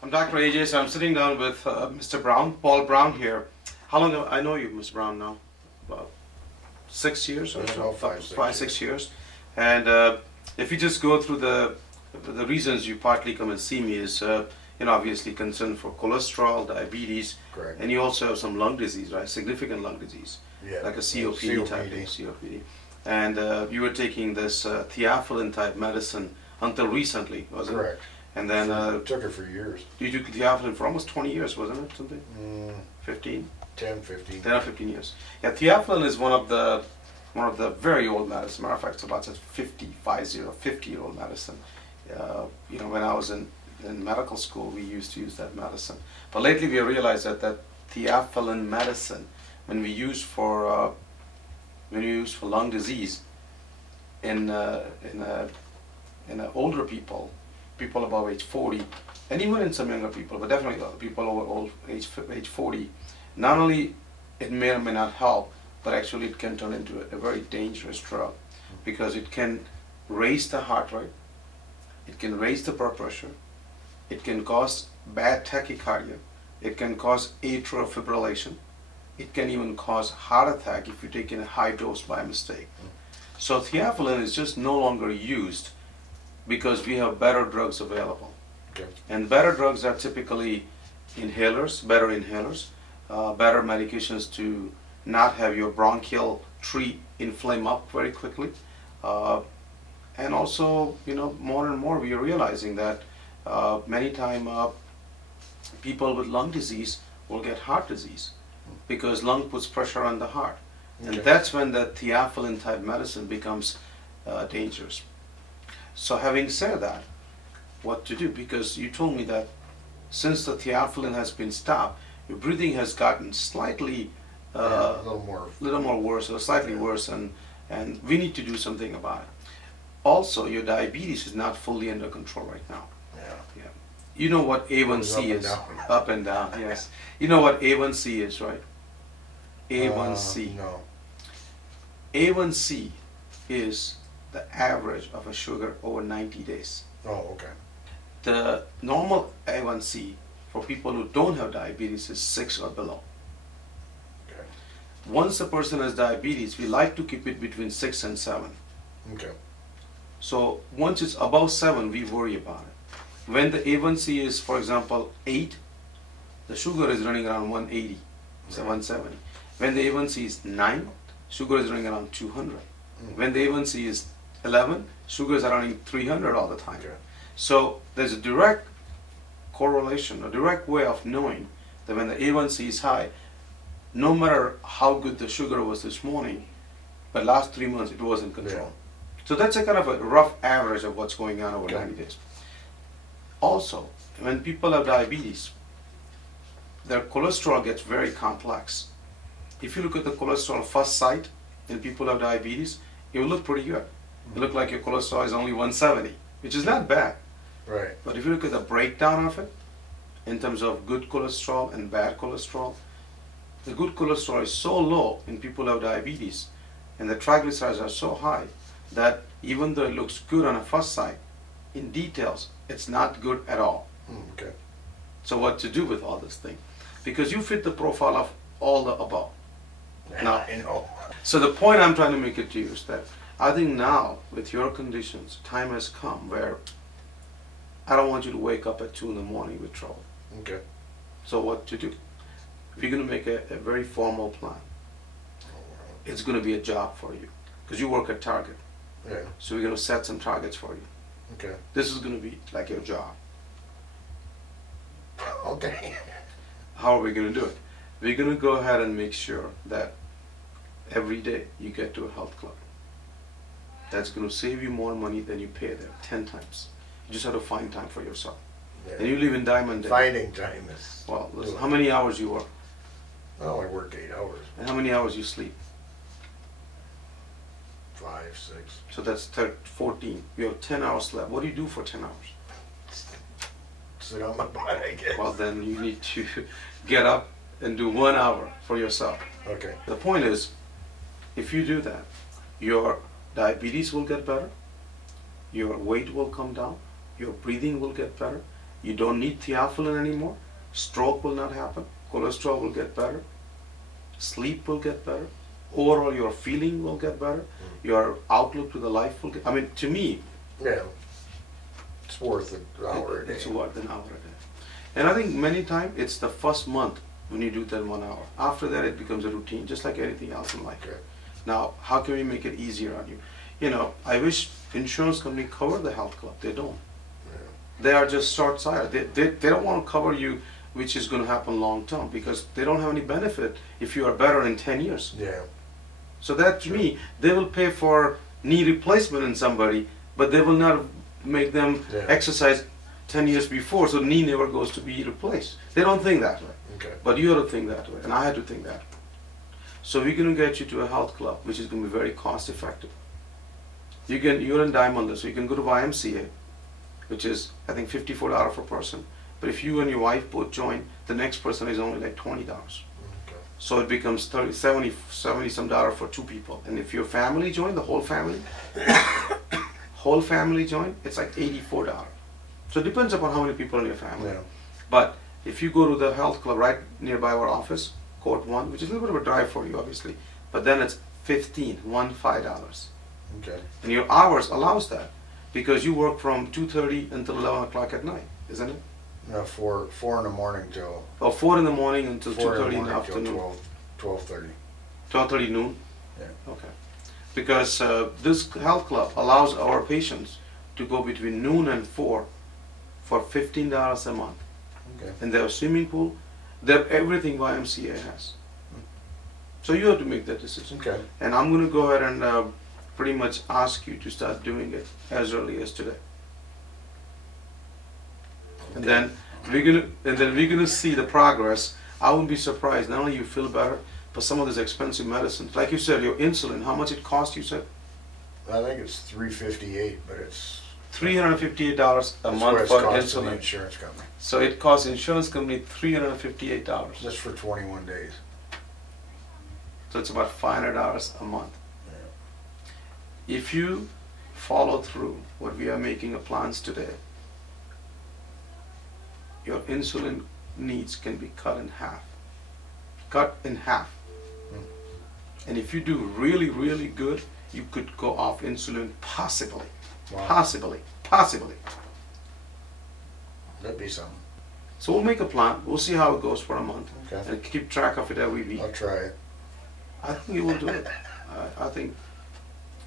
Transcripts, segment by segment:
I'm Dr. AJ, so I'm sitting down with Mr. Brown, Paul Brown here. How long have I know you, Mr. Brown, now? About 6 years or so? Five, 6 years. And if you just go through the reasons you partly come and see me is, obviously concern for cholesterol, diabetes, correct, and you also have some lung disease, right? Significant lung disease, yeah, like a COPD type thing, COPD. And you were taking this theophylline type medicine until recently, was it? Correct. And then took it for years. You took theophylline for almost 20 years, wasn't it? Something? 15? 10, 15. 10 or 15 years. Yeah, theophylline is one of the very old medicine. Matter of fact, it's about 50-year-old medicine. When I was in medical school, we used to use that medicine. But lately, we realized that theophylline medicine, when we use for lung disease in older people above age 40, and even in some younger people, but definitely people over age 40, not only it may or may not help, but actually it can turn into a very dangerous drug because it can raise the heart rate, it can raise the blood pressure, it can cause bad tachycardia, it can cause atrial fibrillation, it can even cause heart attack if you take in a high dose by mistake. So theophylline is just no longer used because we have better drugs available. Okay. And better drugs are typically inhalers, better inhalers, better medications to not have your bronchial tree inflame up very quickly. And also, more and more we are realizing that many times people with lung disease will get heart disease because lung puts pressure on the heart. And Okay. that's when the theophylline type medicine becomes dangerous. So having said that, what to do? Because you told me that since the theophylline has been stopped, your breathing has gotten slightly a little more worse, or slightly worse, and we need to do something about it. Also, your diabetes is not fully under control right now. Yeah. You know what A1C is? Up and down, yes. You know what A1C is, right? A1C. No. A1C is the average of a sugar over 90 days. Oh, okay. The normal A1C for people who don't have diabetes is 6 or below. Okay. Once a person has diabetes, we like to keep it between 6 and 7. Okay. So once it's above 7, we worry about it. When the A1C is, for example, 8, the sugar is running around 180, so 170. When the A1C is 9, sugar is running around 200. When the A1C is 11, sugar is running 300 all the time. Okay. So there's a direct correlation, a direct way of knowing that when the A1C is high, no matter how good the sugar was this morning, but last 3 months it was in control. Yeah. So that's a kind of a rough average of what's going on over Okay. 90 days. Also, when people have diabetes, their cholesterol gets very complex. If you look at the cholesterol first sight in people who have diabetes, it will look pretty good. It look like your cholesterol is only 170, which is not bad. Right. But if you look at the breakdown of it, in terms of good cholesterol and bad cholesterol, the good cholesterol is so low in people who have diabetes, and the triglycerides are so high, that even though it looks good on a first sight, in details, it's not good at all. Okay. So what to do with all this thing? Because you fit the profile of all the above. Now, I know. so the point I'm trying to make it to you is that I think now, with your conditions, time has come where I don't want you to wake up at 2 in the morning with trouble. Okay. So what to do? We're going to make a very formal plan. It's going to be a job for you because you work at Target. Yeah. So we're going to set some targets for you. Okay. This is going to be like your job. Okay. How are we going to do it? We're going to go ahead and make sure that every day you get to a health club. That's going to save you more money than you pay there, 10 times. You just have to find time for yourself. Yeah. And you live in Diamond Day. Finding time is. Well, listen, how many hours you work? Oh, I work 8 hours. And how many hours you sleep? 5, 6. So that's 14. You have 10 hours left. What do you do for 10 hours? Sit on my butt, I guess. Well, then you need to get up and do 1 hour for yourself. Okay. The point is, if you do that, your diabetes will get better, your weight will come down, your breathing will get better, You don't need theophylline anymore. Stroke will not happen. Cholesterol will get better. Sleep will get better. Overall, your feeling will get better. Your outlook to the life will get. I mean, to me, Yeah. It's worth an hour a day. it's worth an hour a day. And I think many times it's the first month when you do that 1 hour. After that, it becomes a routine, just like anything else in life. Okay. Now, how can we make it easier on you? You know, I wish insurance company cover the health club. They don't. Yeah. They are just short-sighted. They don't want to cover you, which is going to happen long term, because they don't have any benefit if you are better in 10 years. Yeah. So that, to me, they will pay for knee replacement in somebody, but they will not make them Yeah. exercise 10 years before, so knee never goes to be replaced. They don't think that way. Okay. But you have to think that way, and I had to think that way. So we're going to get you to a health club, which is going to be very cost effective. You're in Diamond List, so you can go to YMCA, which is, I think, $54 per person. But if you and your wife both join, the next person is only like $20. Okay. So it becomes 70 some dollar for 2 people. And if your family join, the whole family join, it's like $84. So it depends upon how many people in your family. Yeah. But if you go to the health club right nearby our office, Court 1, which is a little bit of a drive for you, obviously, but then it's $15. Okay. And your hours allows that, because you work from 2:30 until 11 o'clock at night, isn't it? No, 4 in the morning till Or 4 in the morning until 4 2:30 in the morning till afternoon. 12:30. 12:30 noon? Yeah. Okay. Because this health club allows our patients to go between noon and 4 for $15 a month. Okay. And they have a swimming pool, they have everything YMCA has. So you have to make that decision. Okay. And I'm going to go ahead and pretty much ask you to start doing it as early as today. And then we're gonna see the progress. I wouldn't be surprised. Not only you feel better, but some of these expensive medicines, like you said, your insulin. How much it costs? You said I think it's $358, but it's $358 a that's what month it's for costing the insulin. insurance company So it costs insurance company $358. just for 21 days. So it's about $500 a month. Yeah. If you follow through what we are making a plans today, your insulin needs can be cut in half. Cut in half. And if you do really, really good, you could go off insulin possibly. Wow. Possibly. That'd be something. So we'll make a plan. We'll see how it goes for a month. Okay. And keep track of it every week. I'll try it. I think you will do it. I think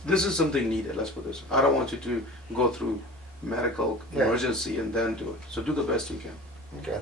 this is something needed, let's put this. I don't want you to go through medical Yeah. emergency and then do it. So do the best you can. Okay.